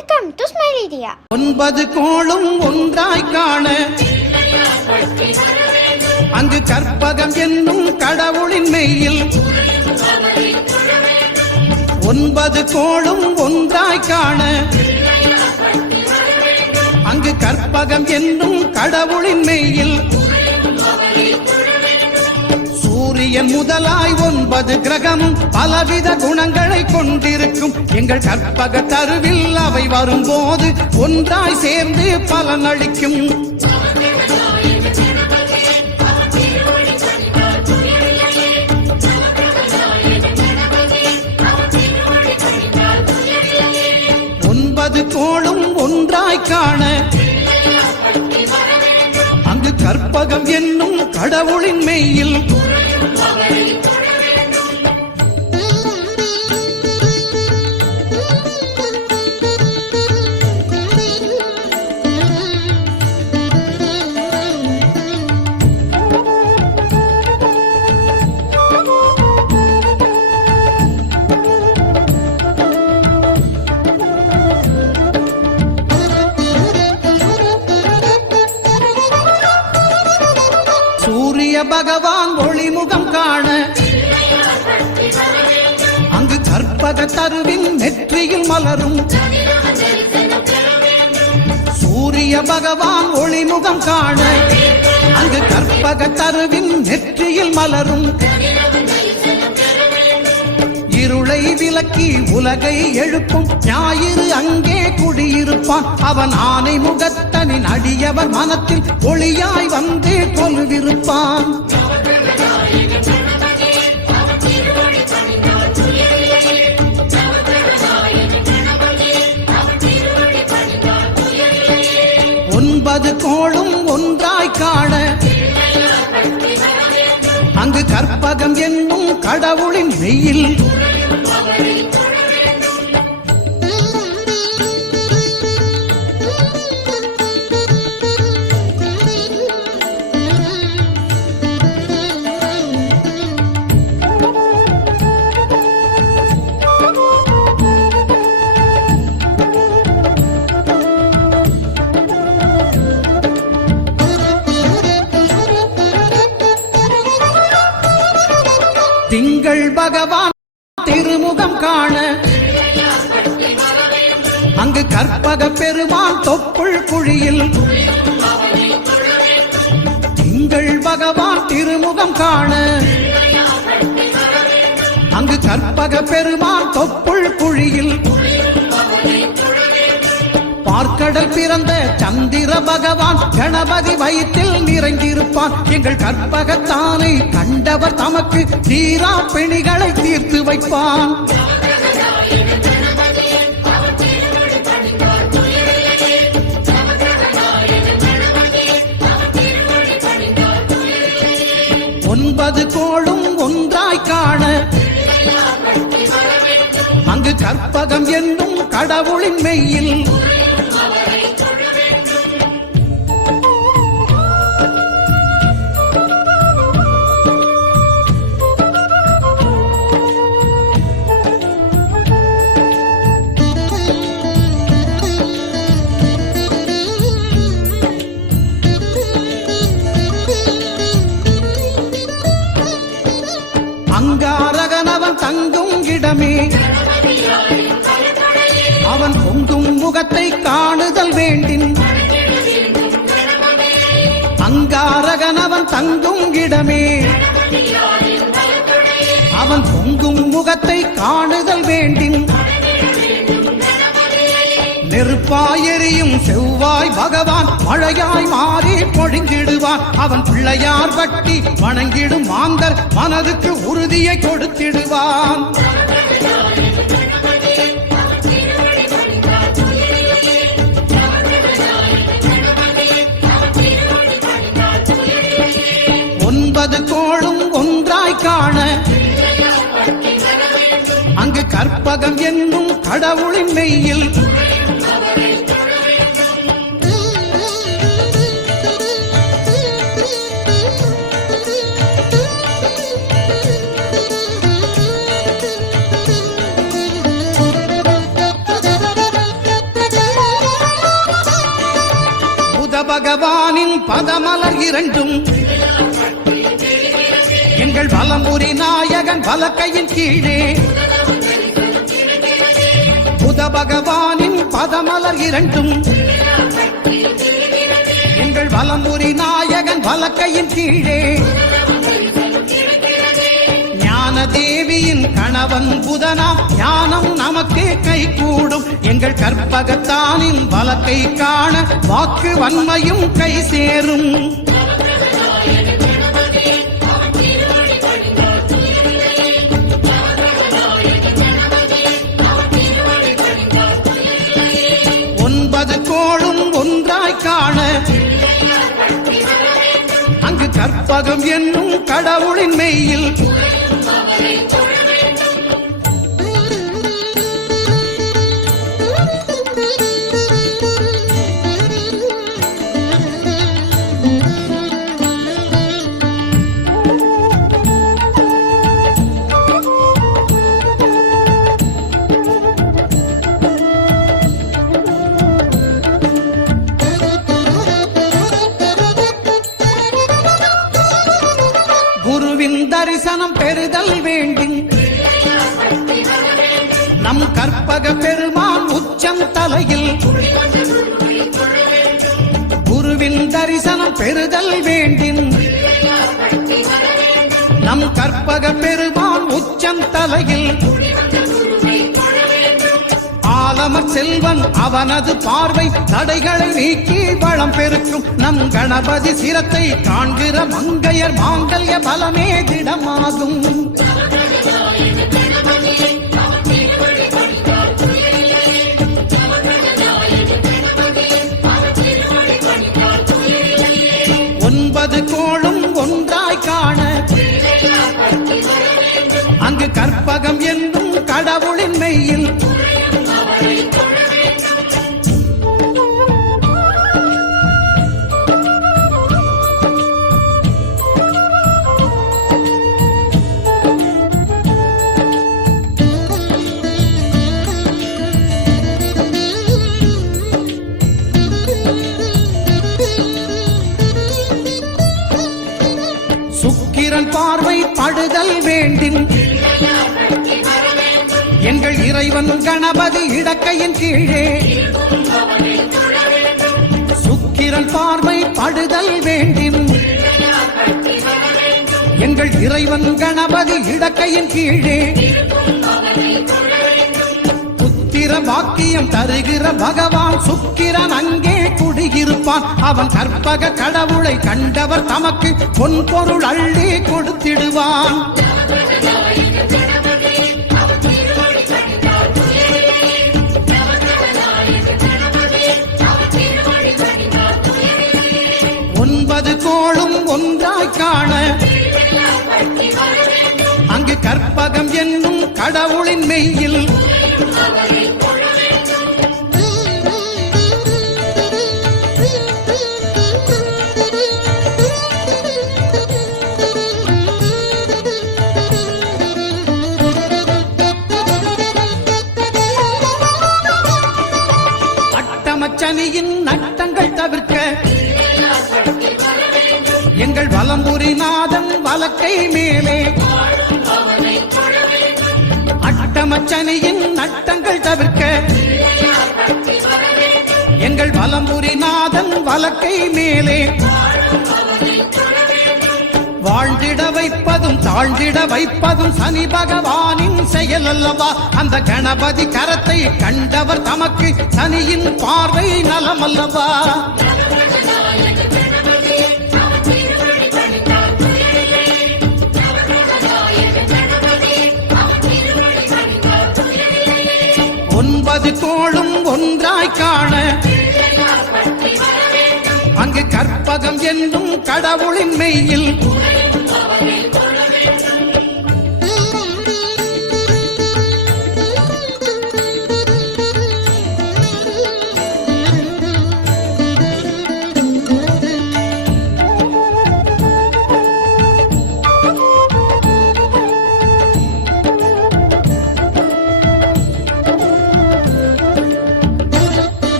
Welcome to ஸ்மைலிடியா. 9 கோளும் ஒன்றாய் காண அங்கு கற்பகம் என்னும் கடவுளின் மெய்யில் 9 கோளும் ஒன்றாய் காண அங்கு கற்பகம் என்னும் கடவுளின் மெய்யில் சூரியன் முதலாய் 9 கிரகமும் பலவித குணங்களை கொண்டிருக்கும் எங்கள் கற்பக தருவில் அவை வரும்போது ஒன்றாய் சேர்ந்து பலனளிக்கும். கோளும் ஒன்றாய் காண அங்கு கற்பகம் என்னும் கடவுளின் மெய்யில் பகவான் ஒளிமுகம் காண அங்கு கற்பக தருவின் நெற்றியில் மலரும். சூரிய பகவான் ஒளிமுகம் காண அங்கு கற்பக தருவின் நெற்றியில் மலரும். இருளை விலக்கி உலகை எழுப்பும் ஞாயிறு அங்கே குடியிருப்பான். அவன் ஆனை முகத்தனின் அடியவன் மனத்தில் ஒளியாய் வந்து கொள்விருப்பான். ஒன்பது கோளும் ஒன்றாய் காண அங்கு கற்பகம் என்னும் கடவுளின் மெய்யில் திங்கள் பகவான் திருமுகம் காண அங்கு கற்பக பெருமான் தொப்புள் குழியில். திங்கள் பகவான் திருமுகம் காண அங்கு கற்பக பெருமான் தொப்புள் குழியில். பார்க்கடல் பிறந்த சந்திர பகவான் கணபதி வயிற்றில் நிறைந்திருப்பான். எங்கள் கற்பகத்தானை கண்டவர் தமக்கு தீரா பிணிகளை தீர்த்து வைப்பான். ஒன்பது கோளும் ஒன்றாய் காண அங்கு கற்பகம் என்னும் கடவுளின் மெய்யில் அங்காரகனவன் தங்கும் இடமே அவன் பொங்கும் முகத்தை காணுதல் வேண்டின். அங்காரகனவன் தங்கும் இடமே அவன் பொங்கும் முகத்தை காணுதல் வேண்டின். நெருப்பாய் எரியும் செவ்வாய் பகவான் மழையாய் மாறி பொழிந்திடுவான். அவன் பிள்ளையார் பட்டி வணங்கிடும் மாந்தர் மனதுக்கு உறுதியை கொடுத்திடுவான். ஒன்பது கோளும் ஒன்றாய் காண அங்கு கற்பகம் என்னும் கடவுளின் மெய்யில் பகவானின் பதமலர் இரண்டும் எங்கள் வலம்புரி நாயகன் வலக்கையின் கீழே புத பகவானின் பதமலர் இரண்டும் எங்கள் வலம்புரி நாயகன் வலக்கையின் கீழே தேவியின் கணவன் புதனா ஞானம் நமக்கு கை கூடும் எங்கள் கற்பகத்தானின் வலக்கை காண வாக்கு வன்மையும் கை சேரும் ஒன்பது கோளும் ஒன்றாய் காண அங்கு கற்பகம் என்னும் கடவுளின் மெய்யில் தரிசனம் பெறுதல் வேண்டும் நம் கற்பக பெருமான் உச்சம் தலையில் குருவின் தரிசனம் பெறுதல் வேண்டும் நம் கற்பக பெருமான் உச்சம் தலையில் ஆலமர் செல்வன் அவனது பார்வை தடைகளை நீக்கி வளம் பெருக்கும் நம் கணபதி சிரத்தை காண்கிற மங்கையர் மாங்கல்ய பலமே திடமாகும் ஒன்பது கோளும் ஒன்றாய் காண அங்கு கற்பகம் என்னும் கடவுளின் மெய்யில் சுக்கிரன் பார்வை படுதல் வேண்டும் எங்கள் இறைவன் கணபதி இடக்கையின் கீழே சுக்கிரன் பார்வை படுதல் வேண்டும் எங்கள் இறைவன் கணபதி இடக்கையின் கீழே புத்திர வாக்கியம் தருகிற பகவான் சுக்கிரன் அங்கே குடியிருப்பான் அவன் கற்பக கடவுளை கண்டவர் தமக்கு பொன் பொருள் அள்ளி கொடுத்திடுவான் ஒன்பது கோளும் ஒன்றாய் காண அங்கு கற்பகம் என்னும் கடவுளின் மெய்யில் அட்டமச்சனியின் நட்டங்கள் தவிர்க்க எங்கள் வலம்புரி நாதன் வலக்கை மேலே அட்டமச்சனியின் நட்டங்கள் தவிர்க்க எங்கள் வலம்புரி நாதன் வலக்கை மேலே வாழ்ந்திட வைப்பதும் தாழ்ந்திட வைப்பதும் சனி பகவானின் செயல் அல்லவா அந்த கணபதி கரத்தை கண்டவர் தமக்கு சனியின் பார்வை நலமல்லவா ஒன்பது கோளும் ஒன்றாய் காண அங்கு கற்பகம் என்னும் கடவுளின் மெய்யில்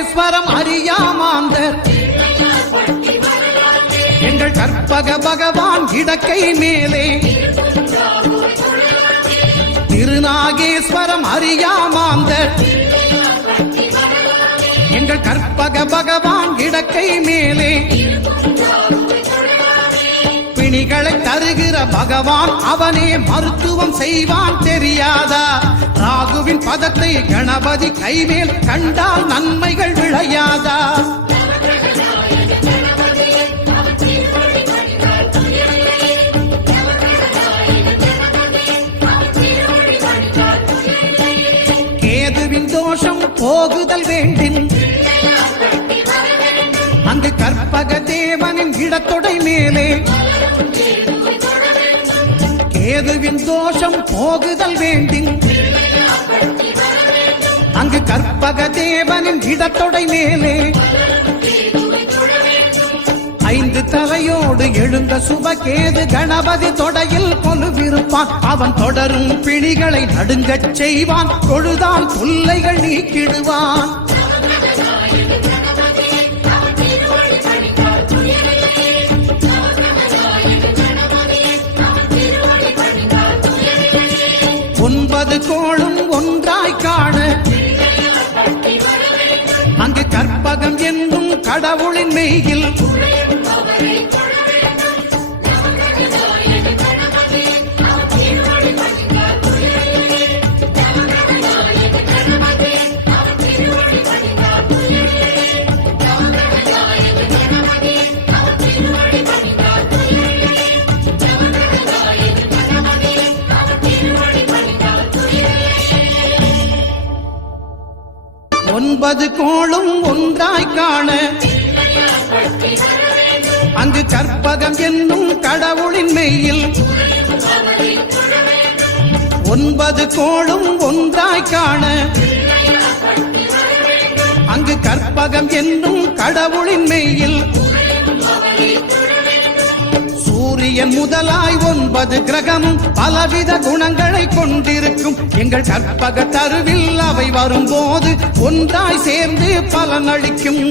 நாகேஸ்வரம் அறியாமாந்தர் எங்கள் கற்பக பகவான் இடக்கை மேலே திருநாகேஸ்வரம் அறியாமாந்தர் எங்கள் கற்பக பகவான் இடக்கை மேலே பிணிகளை தருகிற பகவான் அவனே மருத்துவம் செய்வான் தெரியாதா ராகுவின் பதத்தை கணபதி கைமேல் கண்டால் நன்மைகள் விளையாதா கேதுவின் தோஷம் போகுதல் வேண்டின் அங்கு கற்பக தேவனின் இடத்தொடை மேலே கேதுவின் தோஷம் போகுதல் வேண்டின் அங்கு கற்பக தேவனின் இடத்தொடை மேலே 5 தலையோடு எழுந்த சுபகேது கணபதி தொடையில் கொலுவிருப்பான் அவன் தொடரும் பிணிகளை நடுங்கச் செய்வான் தொழுதால் தொல்லைகள் நீக்கிடுவான் ஒன்பது கோளும் ஒன்றாய் காண அங்கு கற்பகம் என்னும் கடவுளின் மெய்யில் ஒன்பது கோளும் ஒன்றாய் காண அங்கு கற்பகம் என்னும் கடவுளின் மெய்யில் ஒன்பது கோளும் ஒன்றாய் காண அங்கு கற்பகம் என்னும் கடவுளின் மெய்யில் சூரியன் முதலாய் 9 கிரகமும் பலவித குணங்களை கொண்டிருக்கும் எங்கள் கற்பக தருவில் அவை வரும்போது ஒன்றாய் சேர்ந்து பலனளிக்கும்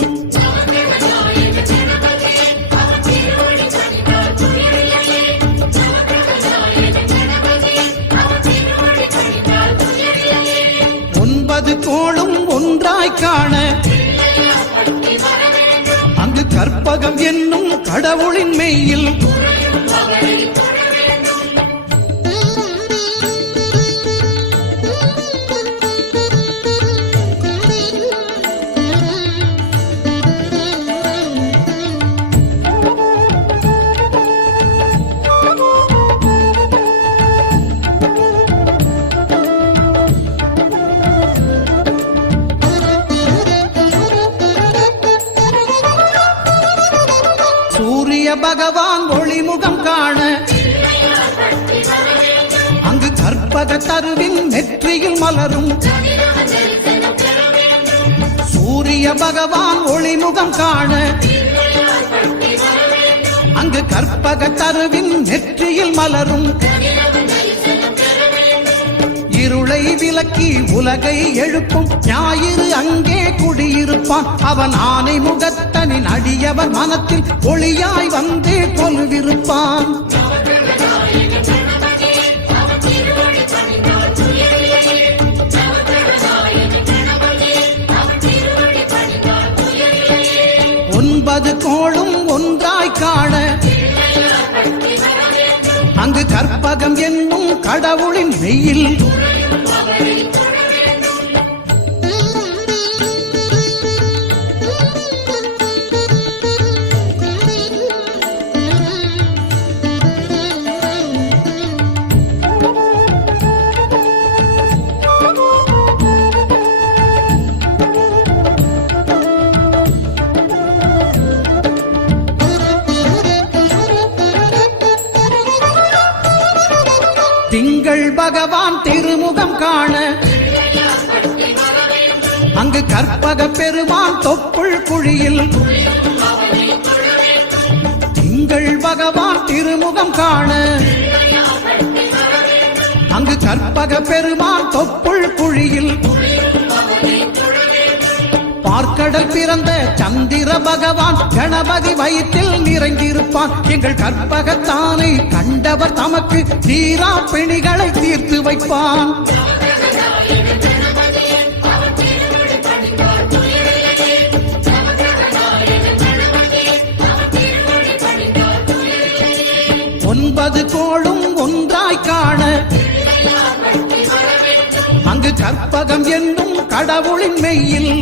ஒன்பது கோளும் ஒன்றாய் காண அங்கு கற்பகம் என்னும் கடவுளின் மெய்யில் சூரிய பகவான் ஒளிமுகம் காண அங்கு கற்பக தருவின் நெற்றியில் மலரும் சூரிய பகவான் ஒளிமுகம் காண அங்கு கற்பக தருவின் நெற்றியில் மலரும் இருளை விலக்கி உலகை எழுப்பும் ஞாயிறு அங்கே குடியிருப்பான் அவன் ஆனை முகத்தனின் அடியவர் மனத்தில் ஒளியாய் வந்து கொலுவிருப்பான் ஒன்பது கோளும் ஒன்றாய் காண அங்கு கற்பகம் என்னும் கடவுளின் மெய்யில் திங்கள் பகவான் திருமுகம் காண அங்கு கற்பக பெருமான் தொப்புள் குழியில் திங்கள் பகவான் திருமுகம் காண அங்கு கற்பக பெருமான் தொப்புள் குழியில் ஆற்கடல் பிறந்த சந்திர பகவான் கணபதி வயிற்றில் நிறைந்திருப்பான். எங்கள் கற்பகத்தானை கண்டவர் தமக்கு தீரா பிணிகளை தீர்த்து வைப்பான். ஒன்பது கோளும் ஒன்றாய் காண அங்கு கற்பகம் என்னும் கடவுளின் மெய்யில்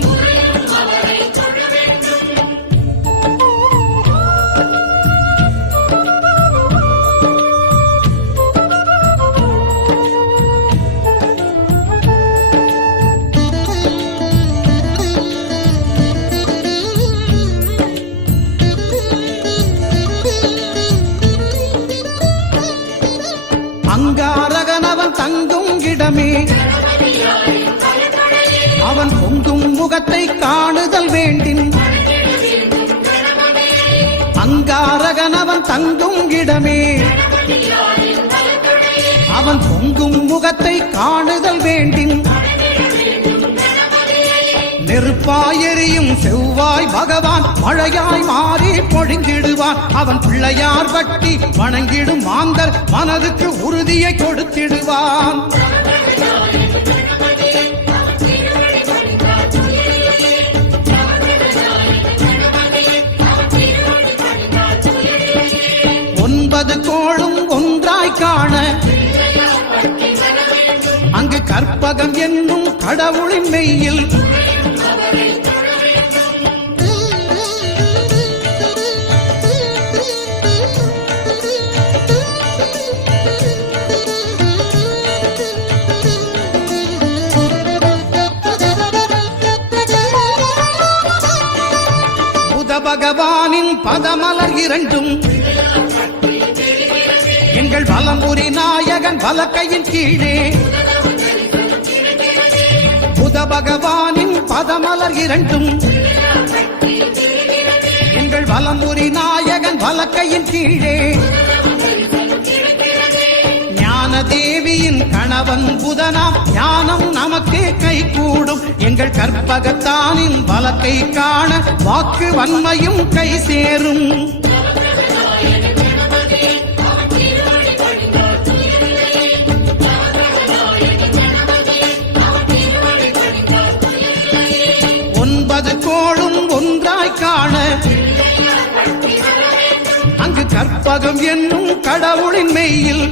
அங்காரகனவன் தங்கும் இடமே அவன் பொங்கும் முகத்தை காணுதல் வேண்டின். அங்காரகனவன் தங்கும் இடமே அவன் பொங்கும் முகத்தை காணுதல் வேண்டின். நெருப்பாய் எரியும் செவ்வாய் பகவான் மழையாய் மாறி பொழிந்திடுவான். அவன் பிள்ளையார் பட்டி வணங்கிடும் மாந்தர் மனதுக்கு உறுதியை கொடுத்திடுவான். ஒன்பது கோளும் ஒன்றாய் காண அங்கு கற்பகம் என்னும் கடவுளின் மெய்யில் பகவானின் பதமலர் இரண்டும் எங்கள் வலம்புரி நாயகன் வலக்கையின் கீழே. புத பகவானின் பதமலர் இரண்டும் எங்கள் வலம்புரி நாயகன் வலக்கையின் கீழே. தேவியின் கணவன் புதனாம் ஞானம் நமக்கு கை கூடும். எங்கள் கற்பகத்தானின் வலக்கை காண வாக்கு வன்மையும் கை சேரும். ஒன்பது கோளும் ஒன்றாய் காண அங்கு கற்பகம் என்னும் கடவுளின் மெய்யில்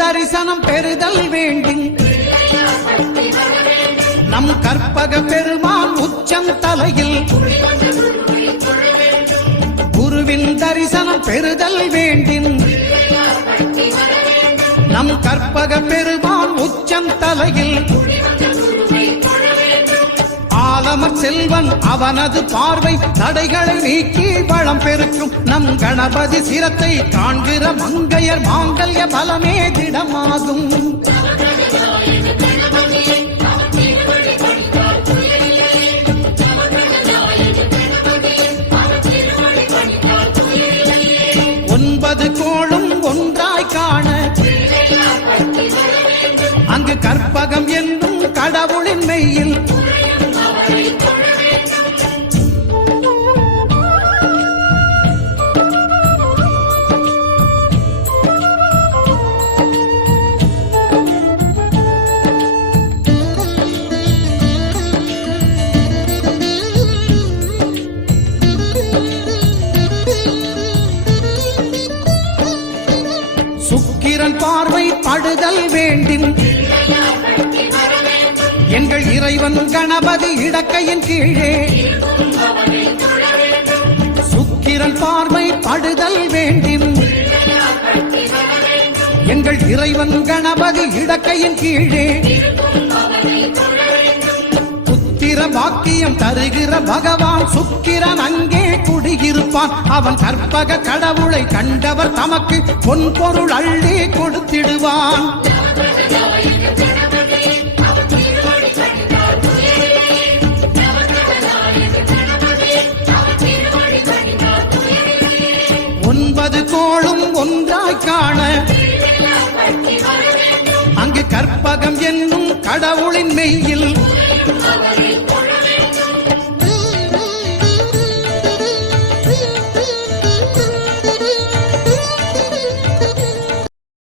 தரிசனம் பெறுதல் வேண்டும். நம் கற்பக பெருமான் உச்சம் தலையில் குருவின் தரிசனம் பெறுதல் வேண்டும். நம் கற்பக பெருமான் உச்சம் தலையில் ஆலமர் செல்வன் அவனது பார்வை தடைகளை நீக்கி வளம் பெருக்கும். நம் கணபதி சிரத்தை காண்கிற மங்கையர் மாங்கல்ய பலமே திடமாகும். ஒன்பது கோளும் ஒன்றாய் காண அங்கு கற்பகம் என்னும் கடவுளின் மெய்யில் சுக்கிரன் பார்வை படுதல் வேண்டும். எங்கள் இறைவன் கணபதி இடக்கையின் கீழே சுக்கிரன் பார்வை படுதல் வேண்டும். எங்கள் இறைவன் கணபதி இடக்கையின் கீழே புத்திர பாக்கியம் புண்ணியம் தருகிற பகவான் சுக்கிரன் அங்கே குடியிருப்பான். அவன் கற்பக கடவுளை கண்டவர் தமக்கு பொன் பொருள் அள்ளி கொடுத்திடுவான். ஒன்பது கோளும் ஒன்றாய் காண அங்கு கற்பகம் என்னும் கடவுளின் மெய்யில்